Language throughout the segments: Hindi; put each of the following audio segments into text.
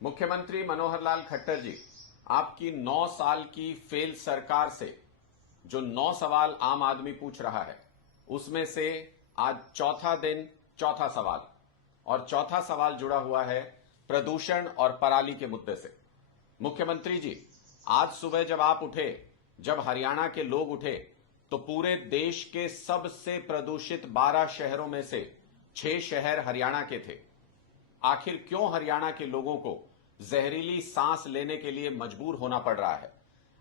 मुख्यमंत्री मनोहर लाल खट्टर जी, आपकी 9 साल की फेल सरकार से जो 9 सवाल आम आदमी पूछ रहा है, उसमें से आज चौथा दिन चौथा सवाल, और चौथा सवाल जुड़ा हुआ है प्रदूषण और पराली के मुद्दे से। मुख्यमंत्री जी, आज सुबह जब आप उठे, जब हरियाणा के लोग उठे, तो पूरे देश के सबसे प्रदूषित 12 शहरों में से 6 शहर हरियाणा के थे। आखिर क्यों हरियाणा के लोगों को जहरीली सांस लेने के लिए मजबूर होना पड़ रहा है?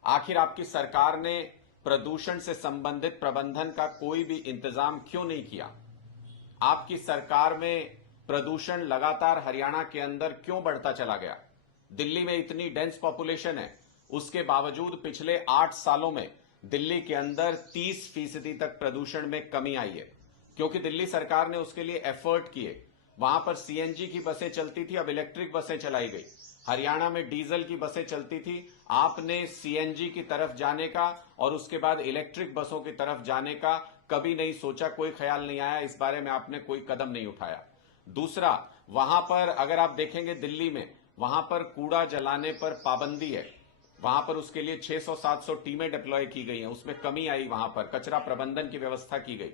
आखिर आपकी सरकार ने प्रदूषण से संबंधित प्रबंधन का कोई भी इंतजाम क्यों नहीं किया? आपकी सरकार में प्रदूषण लगातार हरियाणा के अंदर क्यों बढ़ता चला गया? दिल्ली में इतनी डेंस पॉपुलेशन है, उसके बावजूद पिछले 8 सालों में दिल्ली के अंदर 30% तक प्रदूषण में कमी आई है, क्योंकि दिल्ली सरकार ने उसके लिए एफर्ट किए। वहां पर सीएनजी की बसें चलती थी, अब इलेक्ट्रिक बसें चलाई गई। हरियाणा में डीजल की बसें चलती थी, आपने सीएनजी की तरफ जाने का और उसके बाद इलेक्ट्रिक बसों की तरफ जाने का कभी नहीं सोचा, कोई ख्याल नहीं आया, इस बारे में आपने कोई कदम नहीं उठाया। दूसरा, वहां पर अगर आप देखेंगे दिल्ली में, वहां पर कूड़ा जलाने पर पाबंदी है, वहां पर उसके लिए 600-700 टीमें डिप्लॉय की गई हैं, उसमें कमी आई। वहां पर कचरा प्रबंधन की व्यवस्था की गई।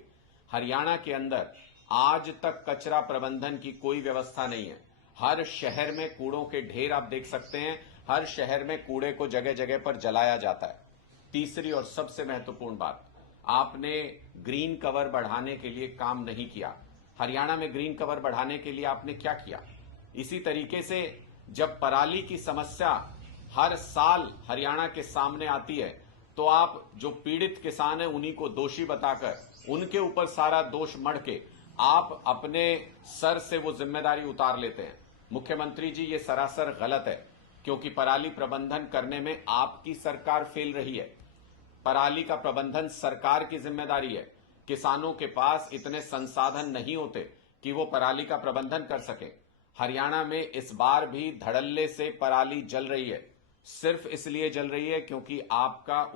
हरियाणा के अंदर आज तक कचरा प्रबंधन की कोई व्यवस्था नहीं है। हर शहर में कूड़ों के ढेर आप देख सकते हैं, हर शहर में कूड़े को जगह जगह पर जलाया जाता है। तीसरी और सबसे महत्वपूर्ण बात, आपने ग्रीन कवर बढ़ाने के लिए काम नहीं किया। हरियाणा में ग्रीन कवर बढ़ाने के लिए आपने क्या किया? इसी तरीके से जब पराली की समस्या हर साल हरियाणा के सामने आती है, तो आप जो पीड़ित किसान हैं उन्हीं को दोषी बताकर उनके ऊपर सारा दोष मढ़ के आप अपने सर से वो जिम्मेदारी उतार लेते हैं। मुख्यमंत्री जी, ये सरासर गलत है, क्योंकि पराली प्रबंधन करने में आपकी सरकार फेल रही है। पराली का प्रबंधन सरकार की जिम्मेदारी है। किसानों के पास इतने संसाधन नहीं होते कि वो पराली का प्रबंधन कर सके। हरियाणा में इस बार भी धड़ल्ले से पराली जल रही है, सिर्फ इसलिए जल रही है क्योंकि आपका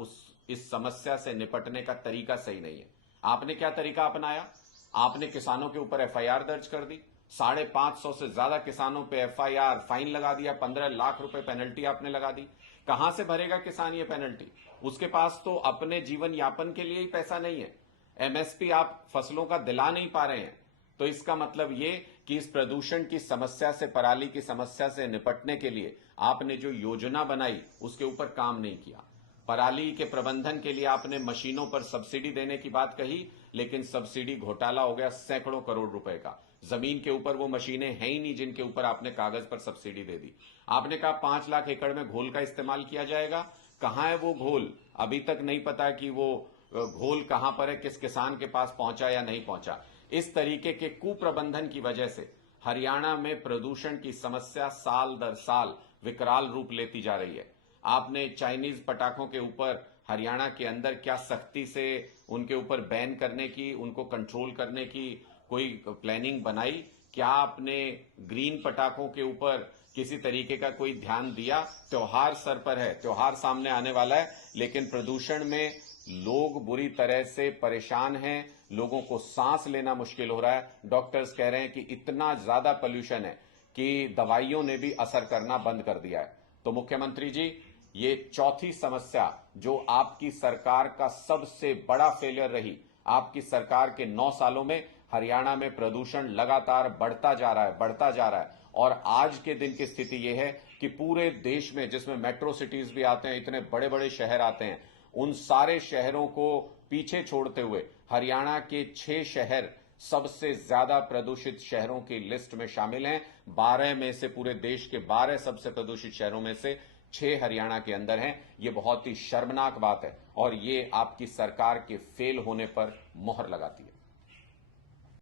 इस समस्या से निपटने का तरीका सही नहीं है। आपने क्या तरीका अपनाया? आपने किसानों के ऊपर एफआईआर दर्ज कर दी, 550 से ज्यादा किसानों पे एफआईआर, फाइन लगा दिया, 15 लाख रुपए पेनल्टी आपने लगा दी। कहां से भरेगा किसान ये पेनल्टी? उसके पास तो अपने जीवन यापन के लिए ही पैसा नहीं है। एमएसपी आप फसलों का दिला नहीं पा रहे हैं। तो इसका मतलब ये कि इस प्रदूषण की समस्या से, पराली की समस्या से निपटने के लिए आपने जो योजना बनाई उसके ऊपर काम नहीं किया। पराली के प्रबंधन के लिए आपने मशीनों पर सब्सिडी देने की बात कही, लेकिन सब्सिडी घोटाला हो गया सैकड़ों करोड़ रुपए का। जमीन के ऊपर वो मशीनें हैं ही नहीं जिनके ऊपर आपने कागज पर सब्सिडी दे दी। आपने कहा 5 लाख एकड़ में घोल का इस्तेमाल किया जाएगा। कहां है वो घोल? अभी तक नहीं पता कि वो घोल कहां पर है, किस किसान के पास पहुंचा या नहीं पहुंचा। इस तरीके के कुप्रबंधन की वजह से हरियाणा में प्रदूषण की समस्या साल दर साल विकराल रूप लेती जा रही है। आपने चाइनीज पटाखों के ऊपर हरियाणा के अंदर क्या सख्ती से उनके ऊपर बैन करने की, उनको कंट्रोल करने की कोई प्लानिंग बनाई? क्या आपने ग्रीन पटाखों के ऊपर किसी तरीके का कोई ध्यान दिया? त्योहार सर पर है, त्योहार सामने आने वाला है, लेकिन प्रदूषण में लोग बुरी तरह से परेशान हैं, लोगों को सांस लेना मुश्किल हो रहा है। डॉक्टर्स कह रहे हैं कि इतना ज्यादा पोल्यूशन है कि दवाइयों ने भी असर करना बंद कर दिया है। तो मुख्यमंत्री जी, ये चौथी समस्या जो आपकी सरकार का सबसे बड़ा फेलियर रही। आपकी सरकार के 9 सालों में हरियाणा में प्रदूषण लगातार बढ़ता जा रहा है, बढ़ता जा रहा है। और आज के दिन की स्थिति यह है कि पूरे देश में, जिसमें मेट्रो सिटीज भी आते हैं, इतने बड़े बड़े शहर आते हैं, उन सारे शहरों को पीछे छोड़ते हुए हरियाणा के 6 शहर सबसे ज्यादा प्रदूषित शहरों की लिस्ट में शामिल हैं। 12 में से, पूरे देश के 12 सबसे प्रदूषित शहरों में से 6 हरियाणा के अंदर हैं। ये बहुत ही शर्मनाक बात है और ये आपकी सरकार के फेल होने पर मोहर लगाती है।